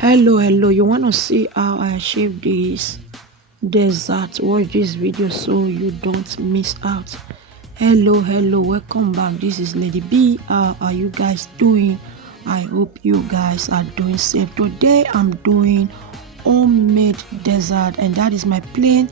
Hello, you want to see how I achieve this dessert? Watch this video so you don't miss out. Hello, welcome back. This is Lady B. How are you guys doing? I hope you guys are doing safe. Today I'm doing homemade dessert, and that is my plain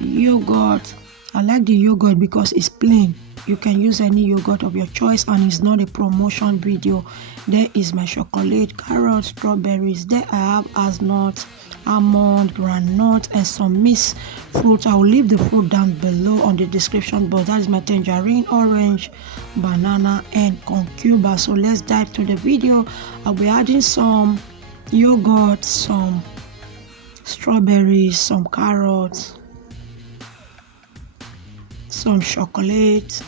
yogurt. I like the yogurt because it's plain. You can use any yogurt of your choice, and it's not a promotion video. There is my chocolate, carrots, strawberries. There I have hazelnuts, almond, groundnut, and some mixed fruit. I will leave the fruit down below on the description box. That is my tangerine, orange, banana, and cucumber. So let's dive to the video. I'll be adding some yogurt, some strawberries, some carrots, some chocolate,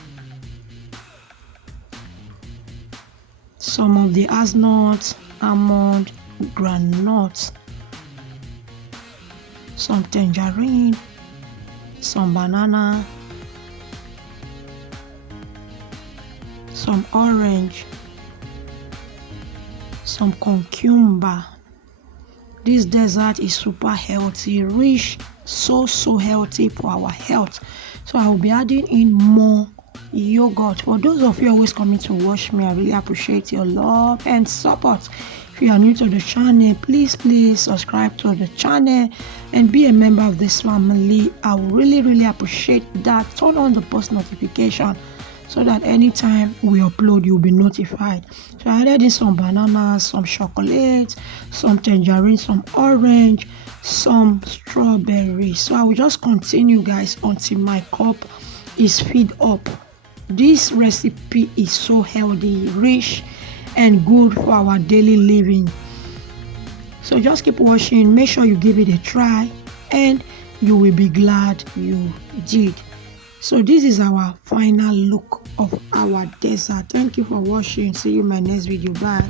some of the hazelnuts, almond, groundnut, some tangerine, some banana, some orange, some cucumber. This dessert is super healthy, rich, so healthy for our health. So I will be adding in more yogurt. For those of you always coming to watch me, I really appreciate your love and support. If you are new to the channel, please subscribe to the channel and be a member of this family. I will really appreciate that. Turn on the post notification so that anytime we upload, you'll be notified. So I added in some bananas, some chocolate, some tangerine, some orange, some strawberries. So I will just continue, guys, until my cup is filled up. This recipe is so healthy, rich, and good for our daily living. So just keep watching. Make sure you give it a try, and you will be glad you did. So this is our final look of our dessert. Thank you for watching. See you in my next video. Bye.